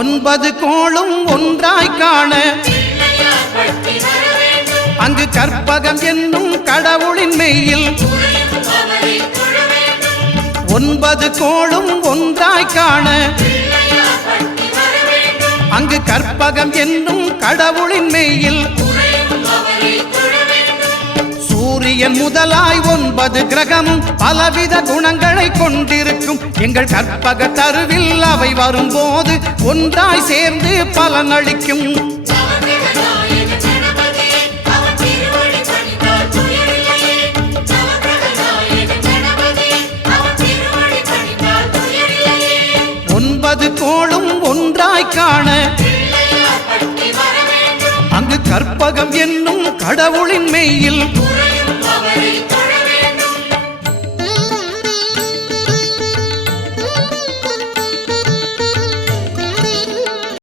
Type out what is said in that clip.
ஒன்பது கோளும் ஒன்றாய் காண அங்கு கற்பகம் என்னும் கடவுளின் மெய்யில் ஒன்பது கோளும் ஒன்றாய் காண அங்கு கற்பகம் என்னும் கடவுளின் மெய்யில் சூரியன் முதலாய் 9 கிரகமும் பலவித குணங்களை கொண்டிருக்கும் எங்கள் கற்பக தருவில் அவை வரும்போது ஒன்றாய் சேர்ந்து பலனளிக்கும். ஒன்பது கோளும் ஒன்றாய் காண அங்கு கற்பகம் என்னும் கடவுளின் மெய்யில்